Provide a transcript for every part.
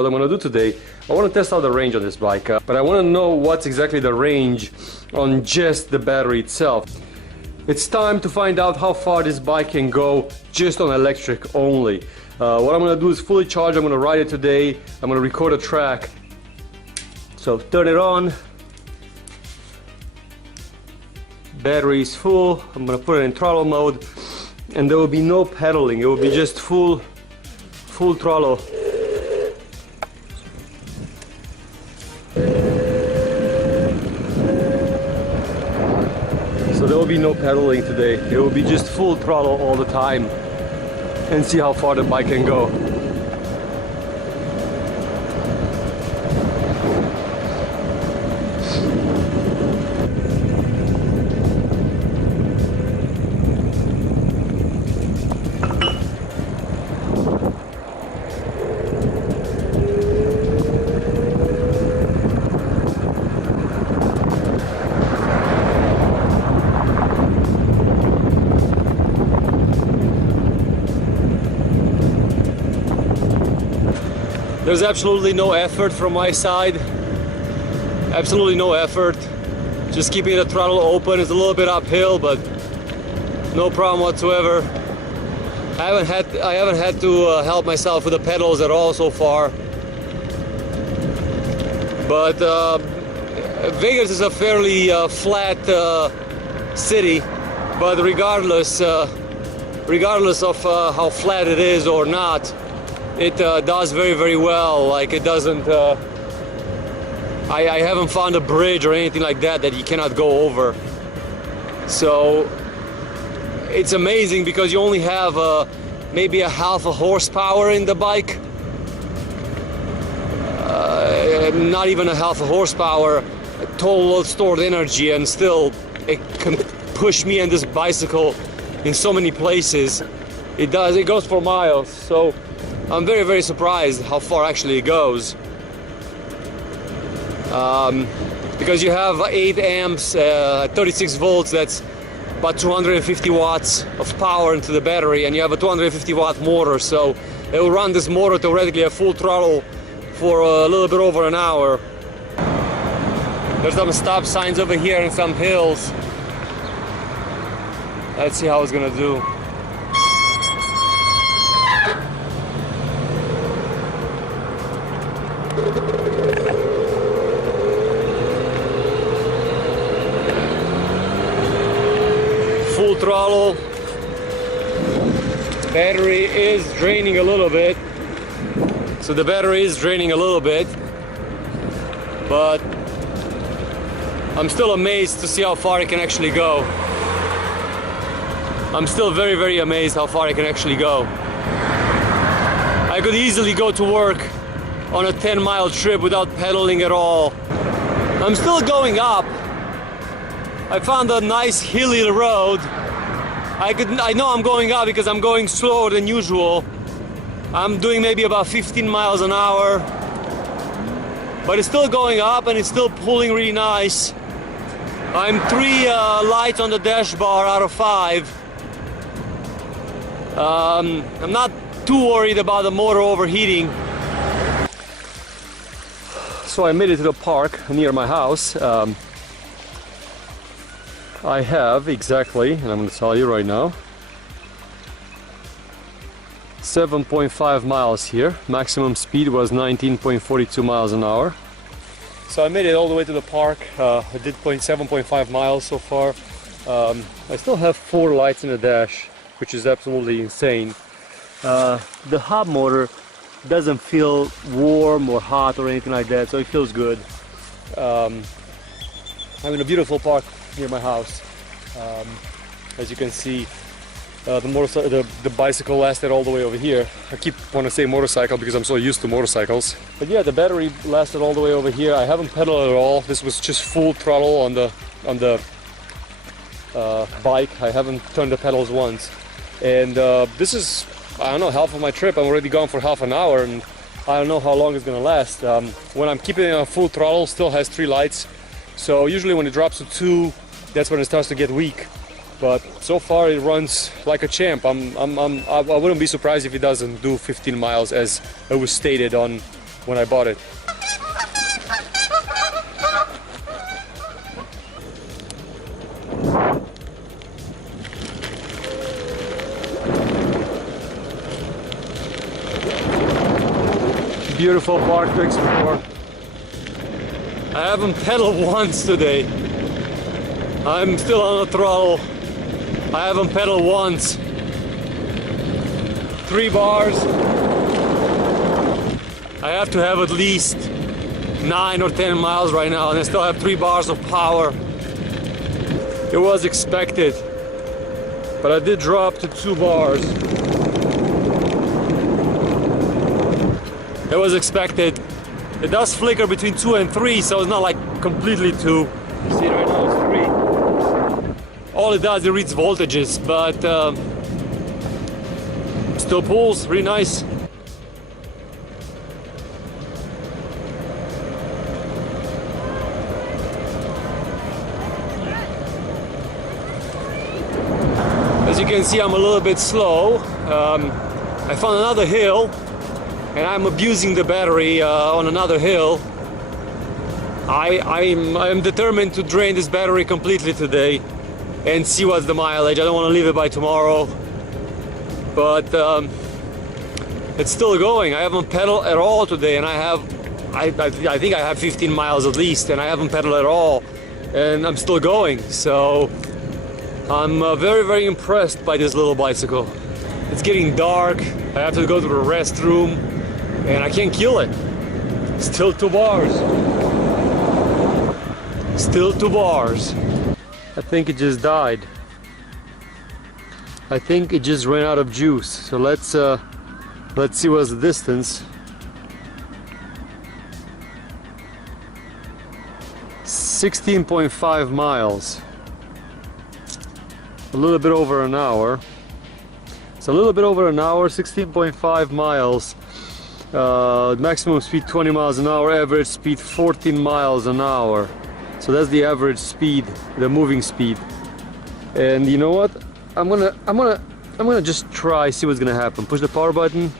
What I'm going to do today, I want to test out the range on this bike, but I want to know what's exactly the range on just the battery itself. It's time to find out how far this bike can go just on electric only. What I'm going to do is fully charge. I'm going to ride it today. I'm going to record a track. So turn it on. Battery is full. I'm going to put it in throttle mode, and there will be no pedaling. It will be just full throttle. So there will be no pedaling today. It will be just full throttle all the time, and see how far the bike can go. There's absolutely no effort from my side. Absolutely no effort. Just keeping the throttle open. It's a little bit uphill, but no problem whatsoever. I haven't had to help myself with the pedals at all so far. But Vegas is a fairly flat city. But regardless of how flat it is or not, it does very, very well. Like, it doesn't, I haven't found a bridge or anything like that you cannot go over. So it's amazing because you only have maybe a half a horsepower in the bike. Not even a half a horsepower, total stored energy, and still it can push me and this bicycle in so many places. It goes for miles. So I'm very, very surprised how far actually it goes. Because you have 8 amps, 36 volts, that's about 250 watts of power into the battery, and you have a 250 watt motor, so it will run this motor theoretically at full throttle for a little bit over an hour. There's some stop signs over here and some hills. Let's see how it's gonna do. Full throttle. Battery is draining a little bit. So the battery is draining a little bit, but I'm still amazed to see how far it can actually go. I'm still very, very amazed how far it can actually go. I could easily go to work on a 10-mile trip without pedaling at all. I'm still going up. I found a nice hilly road. I know I'm going up because I'm going slower than usual. I'm doing maybe about 15 miles an hour. But it's still going up and it's still pulling really nice. I'm 3 lights on the dash bar out of 5. I'm not too worried about the motor overheating. So I made it to the park near my house. I have exactly, and I'm going to tell you right now, 7.5 miles here. Maximum speed was 19.42 miles an hour. So I made it all the way to the park. I did 7.5 miles so far. I still have 4 lights in the dash, which is absolutely insane. The hub motor doesn't feel warm or hot or anything like that, so it feels good. I'm in a beautiful park near my house. As you can see, the bicycle lasted all the way over here. I keep want to say motorcycle because I'm so used to motorcycles. But yeah, the battery lasted all the way over here. I haven't pedaled at all. This was just full throttle on the bike. I haven't turned the pedals once. And this is, I don't know, half of my trip. I'm already gone for half an hour, and I don't know how long it's gonna last. When I'm keeping it on full throttle, still has 3 lights. So usually when it drops to 2, that's when it starts to get weak. But so far it runs like a champ. I wouldn't be surprised if it doesn't do 15 miles as it was stated on when I bought it. Beautiful park to explore. I haven't pedaled once today. I'm still on the throttle. I haven't pedaled once. 3 bars. I have to have at least 9 or 10 miles right now, and I still have 3 bars of power. It was expected, but I did drop to 2 bars. It was expected. It does flicker between 2 and 3, so it's not like completely 2. You see right now it's 3. All it does, it reads voltages, but still pulls, really nice. As you can see, I'm a little bit slow. I found another hill, and I'm abusing the battery on another hill. I'm determined to drain this battery completely today and see what's the mileage. I don't want to leave it by tomorrow, but it's still going. I haven't pedaled at all today, and I think I have 15 miles at least, and I haven't pedaled at all, and I'm still going. So I'm very, very impressed by this little bicycle. It's getting dark. I have to go to the restroom, and I can't kill it. Still 2 bars. Still 2 bars. I think it just died. I think it just ran out of juice. So let's see what's the distance. 16.5 miles. A little bit over an hour. It's a little bit over an hour, 16.5 miles. Maximum speed 20 miles an hour, average speed 14 miles an hour. So that's the average speed, the moving speed. And you know what? I'm gonna just try, see what's gonna happen. Push the power button.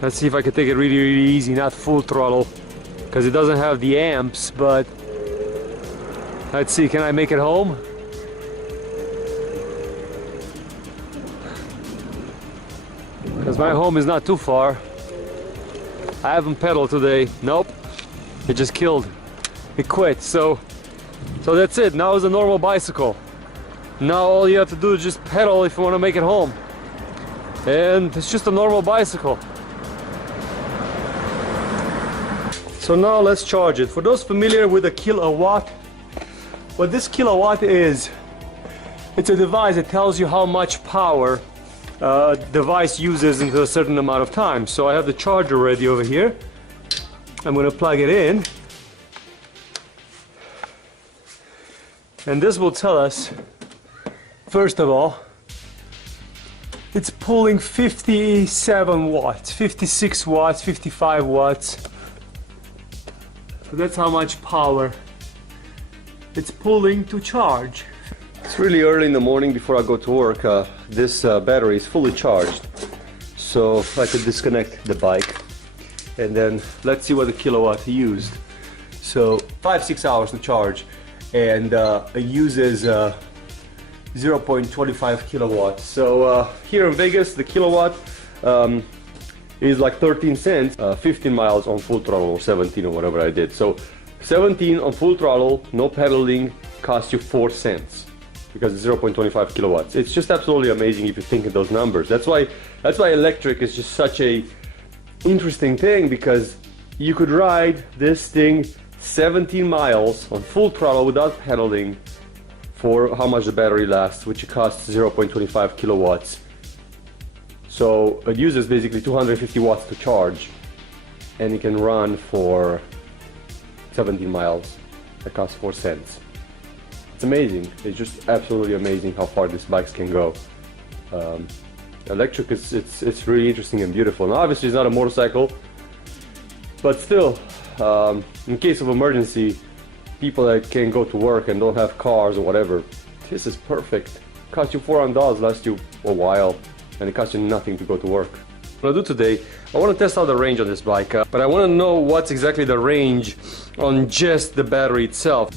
Let's see if I can take it really, really easy, not full throttle, because it doesn't have the amps. But let's see, can I make it home? Because my home is not too far. I haven't pedaled today. Nope. It just killed. It quit. So that's it. Now it's a normal bicycle. Now all you have to do is just pedal if you want to make it home. And it's just a normal bicycle. So now let's charge it. For those familiar with a kilowatt, what this kilowatt is, it's a device that tells you how much power device uses into a certain amount of time. So I have the charger ready over here. I'm going to plug it in, and this will tell us, first of all, it's pulling 57 watts, 56 watts, 55 watts. So that's how much power it's pulling to charge. It's really early in the morning before I go to work. This battery is fully charged, so I could disconnect the bike, and then let's see what the kilowatt used. So 5-6 hours to charge, and it uses 0.25 kilowatts. So here in Vegas, the kilowatt is like 13 cents. 15 miles on full throttle, or 17 or whatever I did. So 17 on full throttle, no pedaling, costs you 4 cents. Because it's 0.25 kilowatts. It's just absolutely amazing if you think of those numbers. That's why electric is just such a interesting thing, because you could ride this thing 17 miles on full throttle without pedaling for how much the battery lasts, which costs 0.25 kilowatts. So it uses basically 250 watts to charge, and it can run for 17 miles. That costs 4 cents. It's amazing. It's just absolutely amazing how far these bikes can go. Electric is it's really interesting and beautiful. Now obviously it's not a motorcycle, but still, in case of emergency, people that can go to work and don't have cars or whatever, this is perfect. Cost you $400, lasts you a while. and it costs you nothing to go to work. What I do today, I want to test out the range on this bike, but I want to know what's exactly the range on just the battery itself.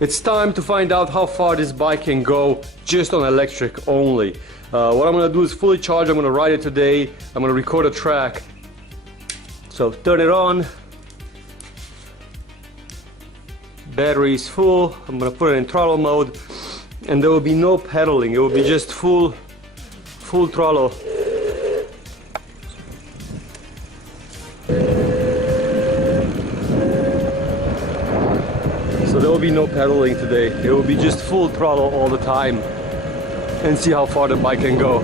It's time to find out how far this bike can go just on electric only. What I'm going to do is fully charge. I'm going to ride it today. I'm going to record a track. So turn it on. Battery is full. I'm going to put it in throttle mode, and there will be no pedaling. It will be just full throttle. So there will be no pedaling today. It will be just full throttle all the time, and see how far the bike can go.